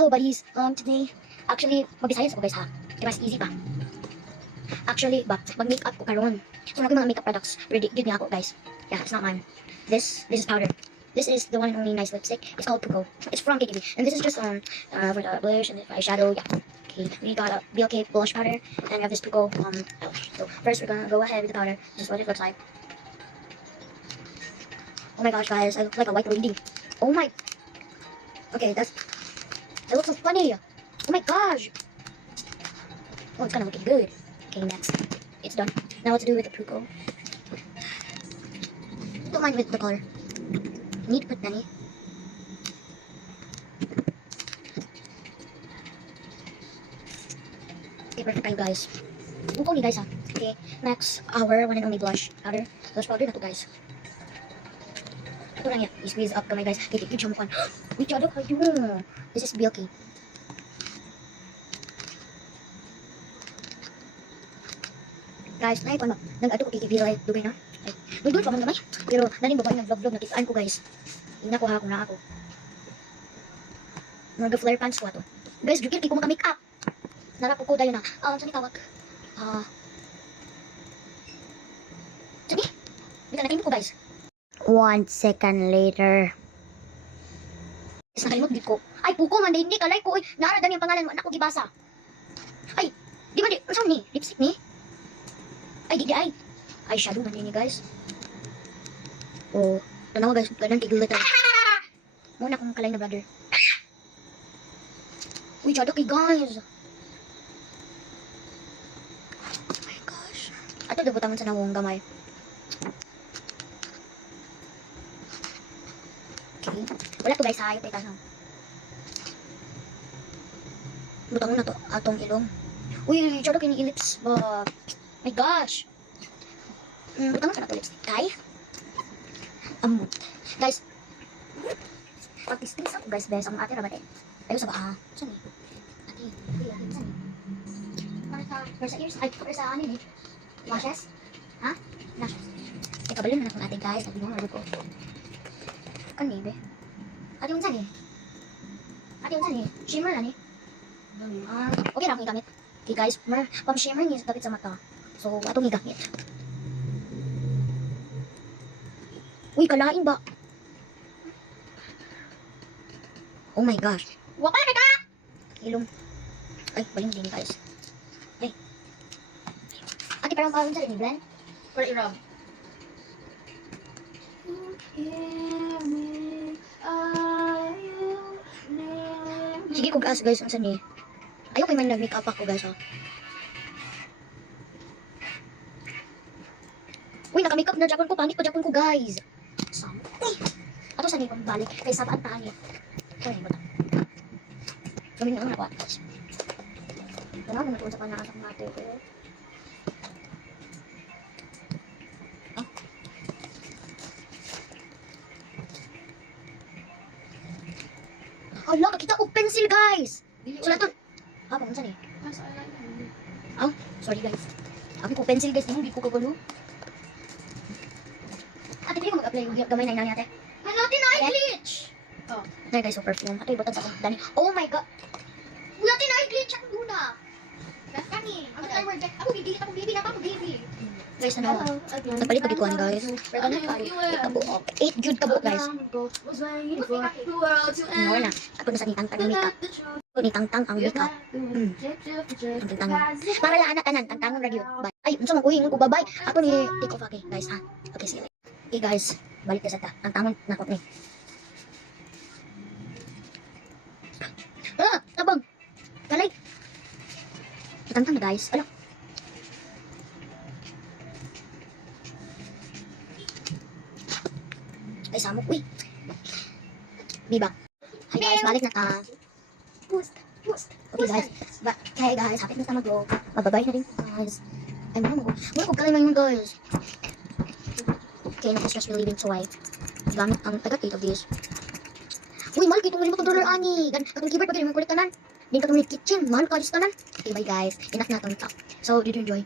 Hello buddies, today, actually, mag-Visayas ako guys ha. Kaya mas easy pa. Actually, mag-makeup ko karon. So, mga makeup products, ready, give niya ako guys. Yeah, it's not mine. This is powder. This is the one and only nice lipstick. It's called Puko. It's from KKB. And this is just, for the blush and the eyeshadow, yeah. Okay, we got a BLK blush powder, and we have this Puko, eyelash. So, first we're gonna go ahead with the powder. This is what it looks like. Oh my gosh, guys, I look like a white lady. Oh my... Okay, that looks so funny. Oh my gosh. Oh, it's kind of looking good. Okay, next. It's done. Now let's do with the Puko. Don't mind with the color. Need to put many. Okay, perfect time, guys. Puko ni guys, ha. Okay, next, our one and only blush powder. Blush powder na to, guys. Ito lang yan. I-squeeze up kamay, guys. Okay, huge siya mukhaan. Wait, chado kayo. This is BLK. Guys, naik ano, nag-ato ko KKB like dugay na. Ay, nag-doon pa man gamay. Pero naning babae nag-vlog-vlog nakitaan ko guys. Ina ko ha kung na ako. Nag-flare pants ko ato. Guys, jukil ko maka-makeup. Narapo ko dayon na. Saan tawag? Sige. Bigla nakin ko guys. 1 second later. Nakalimot gid ko. Ay, Puko man hindi ka like ko. Oy, naara dami ang pangalan mo, anak ko gibasa. Ay, di man di, unsa ni? Lipstick ni? Ay, di ay. Ay, shadow man ni guys. Oh, tanaw guys, ganang kigulat tayo. Muna akong kalay na brother. Uy, shadow kay guys. Oh my gosh. Ato dabutangan sa nawong gamay. Okay. Wala to guys ha, yung taytan. Butang na to, atong ilong. Uy, shadow kini lips ba? My gosh. Butang ka na to lipstick. Kay? Guys. Pag-tistis ako guys, bes. Ang ate rabat eh. Ayaw sa ba? Saan eh? Ate. Uy, ate. Saan eh? Para sa ears. Ay, para sa anin eh. Lashes? Ha? Lashes. Eh, kabalin na akong ate guys. Sabi mo, ko. Kan eh, be? Ate, unsan eh? Ate, unsan eh? Shimmer lang eh. Okay na akong igamit. Okay guys, pang-shimmer niya sa tapit sa mata. So, atong igamit. Uy, kalain ba? Oh my gosh. Waka na ka! Ilong. Ay, baling din guys. Ay. Ate, parang parang sa rin, blend? Para i-rub. Sige kung gas guys, ang sani. Ayaw kayo man nag-makeup ako guys, oh. Uy, naka-makeup na Japon ko. Pangit ko Japon ko, guys. Sam. Uy! Ato sani kong balik. Kay sabaan tani. Ito na yung gawin na ako guys. Ito na, natuon sa panasa ng ate ko. Oh. Hala, kakita ko pencil, guys! Wala to. Bang, saan eh? Nasa eyeliner. Oh, sorry guys. Abi ko pencil guys, hindi ko kagulo. Ate, pwede ko mag-apply yung gamay na inang ate. Ano, tinay glitch! Oh. There guys, so perfume. Ate, ibutan sa akong dani. Oh my god! Wala, tinay glitch ang luna! That's kani. Ako tayo word back. Ako baby, ako baby na ako baby. Guys, ano? Nagpalit pagikuan guys. We're gonna carry 8 kabuok. 8 jud kabuok guys. Ano na? Ako na sa nitang-tang ang makeup. Ni tangtang ang makeup. Ang tangtang. Para lang anak tanan, tangtang ang radio. Bye. Ay, unsa man ko hingon ko babay. Ako ni take off okay, guys ha. Okay, sige. Okay guys, balik ka sa ta. Tangtangon na ko ni. Tabang. Kalay. Tangtang na guys. Ala. Ay, samok. Uy. Biba. Hi guys, balik na ta. Boost. Okay guys, kaya guys, hapit na tamago. Mababay na rin guys. Ay, muna ko kalay ngayon guys. Okay, naka-stress relieving toy. Gamit ang, I got 8 of these. Uy, mahal kayo itong remote controller ani. Katong keyboard pa kayo, mga kulit tanan. Din katong kitchen, mahal ka, tanan. Okay, bye guys. Enough na itong talk. So, did you enjoy?